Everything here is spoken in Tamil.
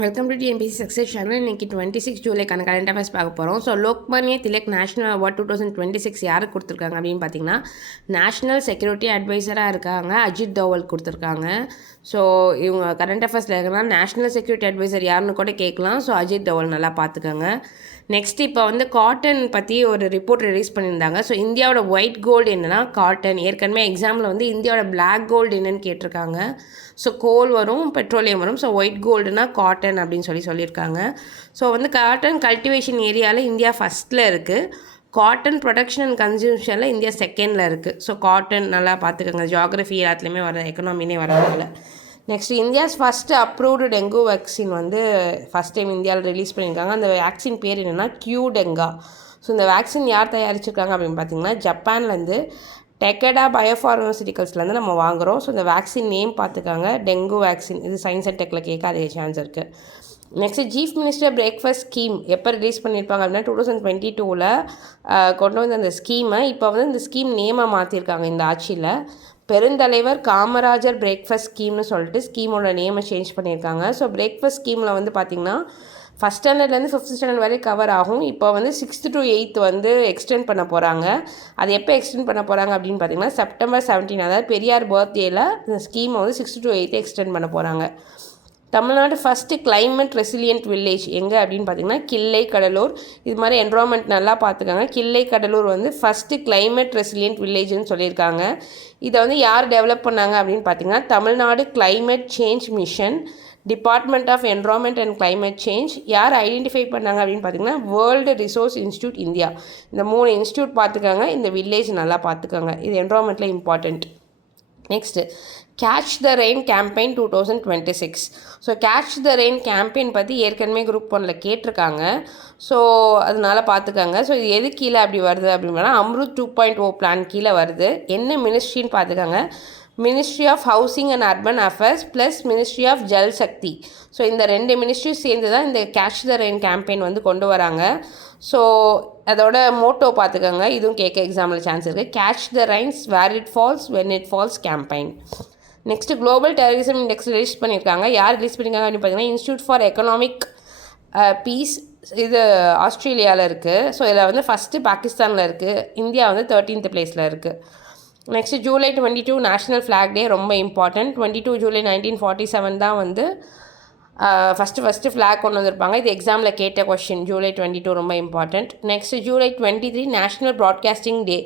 Welcome to TNPSC success channel. இன்றைக்கி 26 ஜூலைக்கான கரண்ட் அஃபேர்ஸ் பார்க்க போகிறோம். So Lokmanya Tilak national award 2026 யாருக்கு கொடுத்துருக்காங்க அப்படின்னு பார்த்தீங்கன்னா, நேஷனல் செக்யூரிட்டி அட்வைசராக இருக்காங்க அஜித் தோவல் கொடுத்துருக்காங்க. ஸோ இவங்க கரண்ட் அஃபேர்ஸில் இருக்கிறனா நேஷனல் செக்யூரிட்டி அட்வைசர் யாருன்னு கூட கேட்கலாம். ஸோ அஜித் தோவல் நல்லா பார்த்துக்கோங்க. நெக்ஸ்ட் இப்போ காட்டன் பற்றி ஒரு ரிப்போர்ட் ரிலீஸ் பண்ணியிருந்தாங்க. ஸோ இந்தியாவோட ஒயிட் கோல்டு என்னென்னா காட்டன். ஏற்கனவே எக்ஸாமில் இந்தியாவோட பிளாக் கோல்டு என்னன்னு கேட்டிருக்காங்க. ஸோ கோல் வரும், பெட்ரோலியம் வரும். ஸோ ஒயிட் கோல்டுனா காட்டன் அப்படின்னு சொல்லியிருக்காங்க. ஸோ காட்டன் கல்டிவேஷன் ஏரியாவில் இந்தியா ஃபஸ்ட்டில் இருக்குது. காட்டன் ப்ரொடக்ஷன் அண்ட் கன்சியூஷனில் இந்தியா செகண்டில் இருக்குது. ஸோ காட்டன் நல்லா பார்த்துக்கோங்க. ஜியாகிரஃபி எல்லாத்துலேயுமே வர, எக்கனாமினே வரதில்லை. Next India's first approved dengue vaccine first time இந்தியாவில் ரிலீஸ் பண்ணியிருக்காங்க. அந்த வேக்சின் பேர் என்னென்னா கியூடெங்கா. ஸோ இந்த வேக்சின் யார் தயாரிச்சிருக்காங்க அப்படின்னு பார்த்தீங்கன்னா, ஜப்பான்லேருந்து டெக்கடா பயோஃபார்மசிட்டிக்கல்ஸ்லேருந்து நம்ம வாங்குகிறோம். ஸோ இந்த வேக்சின் நேம் பார்த்துக்காங்க, டெங்கு வேக்சின். இது சயின்ஸ் அண்ட் டெக்கில் கேட்க அதே சான்ஸ் இருக்குது. Next chief minister breakfast scheme எப்போ ரிலீஸ் பண்ணியிருப்பாங்க அப்படின்னா 2022 கொண்டு வந்த அந்த ஸ்கீமை இப்போ இந்த ஸ்கீம் நேமை மாற்றிருக்காங்க இந்த ஆட்சியில். பெருந்தலைவர் காமராஜர் பிரேக்ஃபாஸ்ட் ஸ்கீம்னு சொல்லிட்டு ஸ்கீமோட நேமை சேஞ்ச் பண்ணியிருக்காங்க. ஸோ பிரேக்ஃபாஸ்ட் ஸ்கீமில் பார்த்திங்கன்னா ஃபஸ்ட் ஸ்டாண்டர்ட்லேருந்து 5th ஸ்டாண்டர்ட் வரை கவர் ஆகும். இப்போ 6th to 8th எக்ஸ்டெண்ட் பண்ண போகிறாங்க. அது எப்போ எக்ஸ்டெண்ட் பண்ண போகிறாங்க அப்படின்னு பார்த்தீங்கன்னா செப்டம்பர் 17, அதாவது பெரியார் பர்த்டேயில் இந்த ஸ்கீமை 6th to 8th எக்ஸ்டெண்ட் பண்ண போகிறாங்க. Tamil Nadu first climate resilient village எங்கே அப்படின்னு பார்த்தீங்கன்னா கிள்ளை கடலூர். இது மாதிரி என்வரான்மெண்ட் நல்லா பார்த்துக்காங்க. Killai Cuddalore first climate resilient வில்லேஜ்னு சொல்லியிருக்காங்க. இதை யார் டெவலப் பண்ணாங்க அப்படின்னு பார்த்தீங்கன்னா Tamil Nadu climate change mission, department of environment and climate change. யார் ஐடென்டிஃபை பண்ணாங்க அப்படின்னு பார்த்தீங்கன்னா வேர்ல்டு ரிசோர்ஸ் இன்ஸ்டியூட் இந்தியா. இந்த 3 இன்ஸ்டியூட் பார்த்துக்காங்க. இந்த வில்லேஜ் நல்லா பார்த்துக்காங்க. இது என்வரான்மெண்ட்டில் important. Next catch the rain campaign 2026. So catch the rain campaign பற்றி ஏற்கனவே குரூப் 1 கேட்டிருக்காங்க. ஸோ அதனால் பார்த்துக்காங்க. ஸோ இது எது கீழே அப்படி வருது அப்படின்னா அம்ருத் 2.0 பிளான் கீழே வருது. என்ன மினிஸ்ட்ரின்னு பார்த்துக்காங்க, ministry of housing and urban affairs plus ministry of Jal Shakti. So இந்த 2 மினிஸ்ட்ரி சேர்ந்து தான் இந்த கேட்ச் த ரெயின் கேம்பெயின் கொண்டு வராங்க. ஸோ அதோட மோட்டோ பார்த்துக்கோங்க. இதுவும் கேட்க எக்ஸாம்பிள் சான்ஸ் இருக்குது. Catch the rains where it falls when it falls campaign. Next global terrorism index release பண்ணியிருக்காங்க. யார் ரிலீஸ் பண்ணியிருக்காங்க அப்படின்னு பார்த்தீங்கன்னா இன்ஸ்டியூட் ஃபார் எக்கனாமிக் பீஸ். இது ஆஸ்திரேலியாவில் இருக்குது. ஸோ இதில் ஃபஸ்ட்டு பாகிஸ்தானில் இருக்குது. இந்தியா 13th பிளேஸில் இருக்குது. Next July 22 national flag day, ரொம்ப இம்பார்ட்டன்ட். 22 ஜூலை 1947 தான் ஃபஸ்ட்டு ஃப்ளாக் கொண்டு வந்திருப்பாங்க. இது எக்ஸாமில் கேட்ட கொஷின். ஜூலை 22 ரொம்ப important. Next July 23 national broadcasting டே.